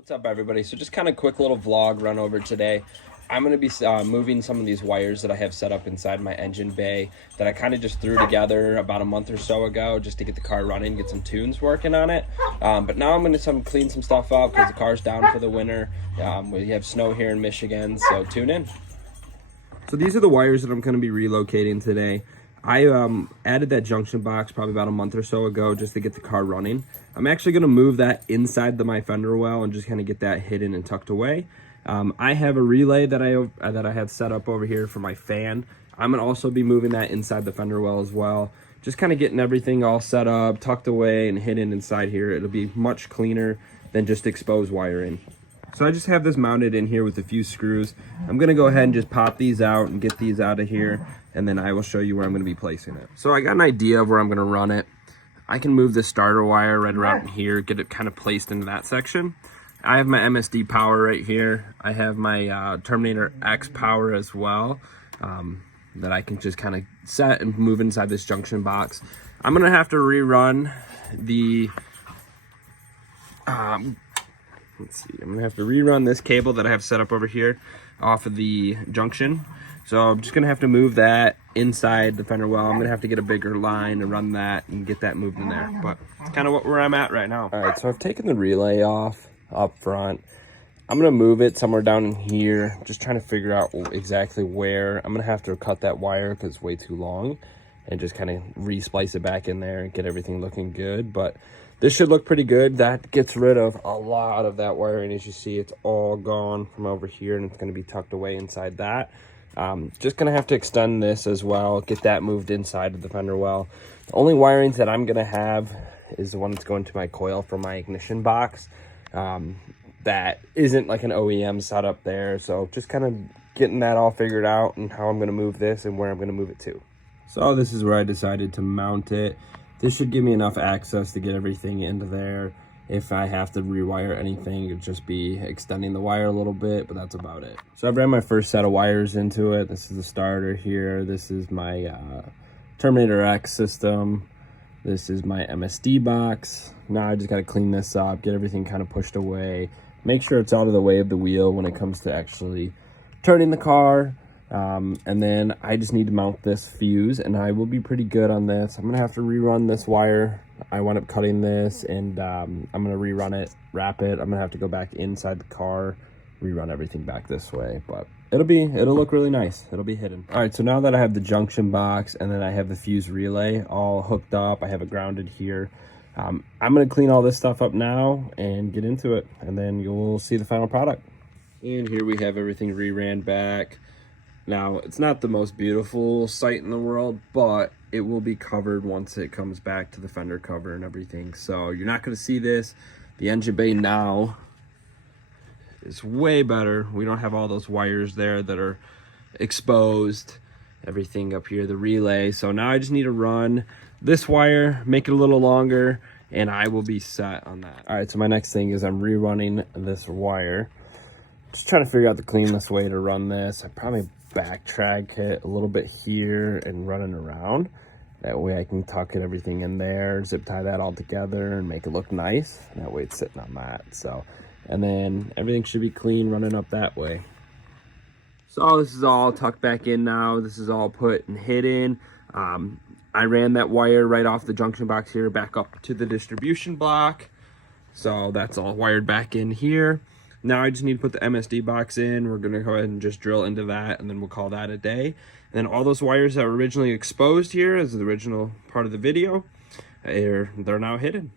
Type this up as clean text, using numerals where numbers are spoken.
What's up, everybody? So just kind of quick little vlog run over today. I'm going to be moving some of these wires that I have set up inside my engine bay that I kind of just threw together about a month or so ago just to get the car running, get some tunes working on it. But now I'm going to clean some stuff up because the car's down for the winter. We have snow here in Michigan, so tune in. So these are the wires that I'm going to be relocating today. I added that junction box probably about a month or so ago just to get the car running. I'm actually going to move that inside my fender well and just kind of get that hidden and tucked away. I have a relay that I had set up over here for my fan. I'm going to also be moving that inside the fender well as well. Just kind of getting everything all set up, tucked away and hidden inside here. It'll be much cleaner than just exposed wiring. So I just have this mounted in here with a few screws. I'm going to go ahead and just pop these out and get these out of here, and then I will show you where I'm going to be placing it. So I got an idea of where I'm going to run it. I can move the starter wire right around here, get it kind of placed into that section. I have my MSD power right here. I have my Terminator X power as well, that I can just kind of set and move inside this junction box. I'm going to have to rerun the... let's see, I'm gonna have to rerun this cable that I have set up over here off of the junction. So I'm just gonna have to move that inside the fender well. I'm gonna have to get a bigger line and run that and get that moved in there. But it's kind of where I'm at right now. All right, so I've taken the relay off up front. I'm gonna move it somewhere down in here, just trying to figure out exactly where. I'm gonna have to cut that wire because it's way too long and just kind of re-splice it back in there and get everything looking good. But this should look pretty good. That gets rid of a lot of that wiring. As you see, it's all gone from over here and it's going to be tucked away inside that. Just going to have to extend this as well, get that moved inside of the fender well. The only wirings that I'm going to have is the one that's going to my coil for my ignition box. That isn't like an OEM setup there. So just kind of getting that all figured out and how I'm going to move this and where I'm going to move it to. So this is where I decided to mount it. This should give me enough access to get everything into there. If I have to rewire anything, it'd just be extending the wire a little bit, but that's about it. So I've ran my first set of wires into it. This is the starter here. This is my Terminator X system. This is my MSD box. Now I just gotta clean this up, get everything kind of pushed away, make sure it's out of the way of the wheel when it comes to actually turning the car. And then I just need to mount this fuse and I will be pretty good on this. I'm gonna have to rerun this wire. I wound up cutting this and I'm gonna rerun it, wrap it. I'm gonna have to go back inside the car, rerun everything back this way, but it'll look really nice. It'll be hidden. All right, so now that I have the junction box and then I have the fuse relay all hooked up, I have it grounded here. I'm gonna clean all this stuff up now and get into it, and then you'll see the final product. And here we have everything re-ran back. Now, it's not the most beautiful sight in the world, but it will be covered once it comes back to the fender cover and everything. So you're not going to see this. The engine bay now is way better. We don't have all those wires there that are exposed. Everything up here, the relay. So now I just need to run this wire, make it a little longer, and I will be set on that. All right, so my next thing is I'm rerunning this wire. Just trying to figure out the cleanest way to run this. I probably backtrack it a little bit here and run it around. That way I can tuck it everything in there, zip tie that all together and make it look nice. That way it's sitting on that. So, and then everything should be clean running up that way. So this is all tucked back in now. This is all put and hidden. I ran that wire right off the junction box here back up to the distribution block. So that's all wired back in here. Now I just need to put the MSD box in. We're gonna go ahead and just drill into that and then we'll call that a day. And then all those wires that were originally exposed here as the original part of the video, they're now hidden.